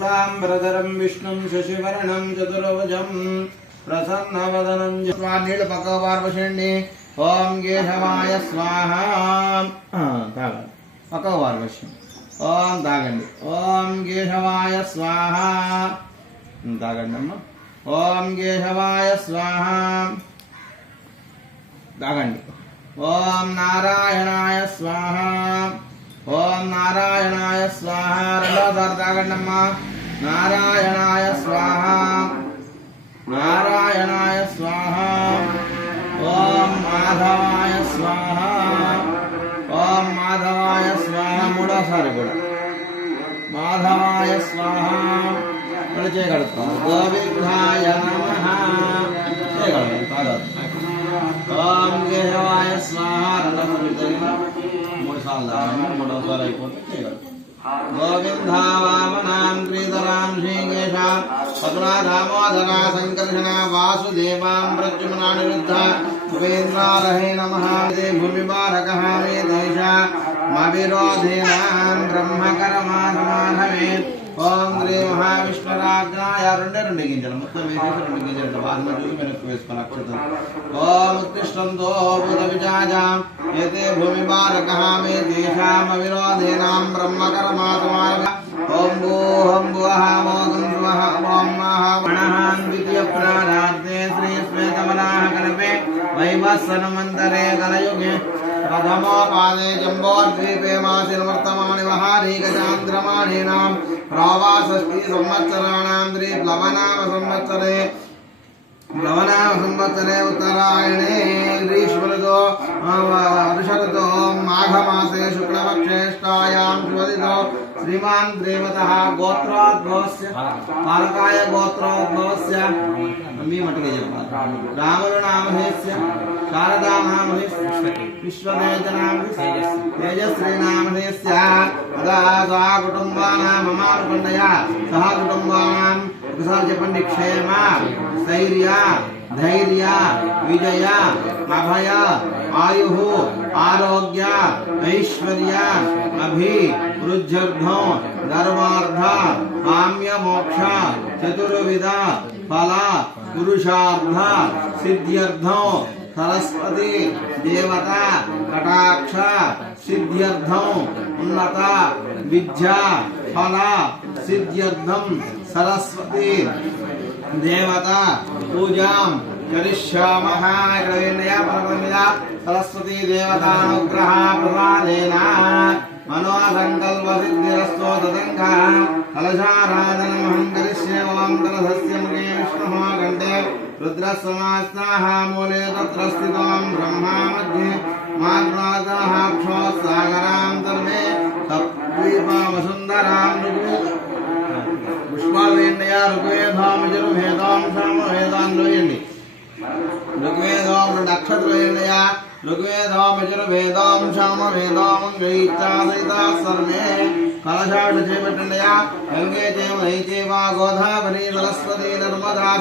शुक्लांबरधरं विष्णुं शशिवर्णं चतुर्भुजं प्रसन्नवदनं नील पकवार्वशेण्ये ओम केशवाय स्वाहा पकवार्वश्यं ओम तागंడి ओम केशवाय स्वाहा तागंडम्मा ओम केशवाय स्वाहा तागंడి ओम नारायणाय स्वाहा ओम नारायणाय स्वाहा రెండోసారి తాగండమ్మా नारायणाय स्वाहा नारायणाय स्वाहा ओम माधवाय स्वाहा ओम माधवाय स्वाहा మూడోసారి కూడా माधवाय स्वाहा మళ్ళీ చేయగలుగుతాం గోవిందాయ నమః చేయగలుగుతాం ओम केशवाय स्वाहा మూడు సార్లు మూడోసారి అయిపోతే చేయగలుగుతాం गोविंदा वामनां त्रिधरां श्रीकेशा पद्मा दामोदरा संकर्षणा वासुदेवां प्रद्युम्नानिरुद्धा उपेन्द्रारहे नमः ते भूमिबारकः मे देशा मविरोधेनां ब्रह्मकर्माधमाधवे ओम श्री महाविष्णुराज्ञाय రెండు గింజలు మొత్తం వేసేసి రెండు గింజలు బాగా చూసి వెనక్కి వేసుకొని అక్షతలు ఓం ఉత్తిష్టంతో భూత విజాజాం ఏతే భూమిబారకః మే దేశామవిరోధేనాం బ్రహ్మకర్మాధమాధ ఓం భూహం భువః మోదం స్వః ఓం మహావణః ద్వితీయ ప్రారార్ధే శ్రీ శ్వేతవరాహ కల్పే వైవస్వనమంతరే కలయుగే प्रथमोपादे जम्बोद्वीपे मासिर्वर्तमानि महारीगजान्द्रमाणीनां प्रावासस्ति संवत्सराणां प्लवनाम संवत्सरे उत्तरायणे ग्रीष्मऋतो वर्षऋतो माघमासे शुक्लपक्षेष्टायां शुभदितो श्रीमान् देवतः गोत्रोद्भवस्य पालकाय गोत्रोद्भवस्य मी मटके रामरुणामहेस्य शारदानामहेस्य विश्वदेवनामहेस्य तेजश्रीनामहेस्य तदा सह कुटुम्बानां ममानुकण्डया सह कुटुम्बानां विसर्जपण्डि क्षेम स्थैर्य धैर्य विजय अभय आयुः आरोग्य ऐश्वर्य अभिवृद्ध्यर्थो धर्मार्थ काम्य मोक्ष चतुर्विध फल पुरुषार्थ सिद्ध्यर्थो सरस्वती देवता कटाक्ष सिद्ध्यर्थो उन्नत विद्या फल सिद्ध्यर्थं सरस्वती देवता पूजां करिष्यामः सरस्वती देवतानुग्रह प्रसादेन मनोसङ्कल्पसिद्धिरस्तु तदङ्गः कलशाराधनमहं करिष्ये ओं कलशस्य मुखे विष्णुः कण्ठे रुद्रस्समास्ताः मूले तत्र स्थितं ब्रह्मा मध्ये मार्गादाः क्षोत्सागरां सर्वे सप्तद्वीपवसुन्धरां पुष्पाలు వేయండియా ఋగ్వేదం యజుర్వేదం సామవేదాలు వేయండి ఋగ్వేదం రెండు అక్షరాలు వేయండియా ఋగ్వేదం యజుర్వేదం సామవేదం గైత్యాసైత సర్వే కలశాలు చేపట్టండియా గంగే చేవ గోదావరి సరస్వతి నర్మదా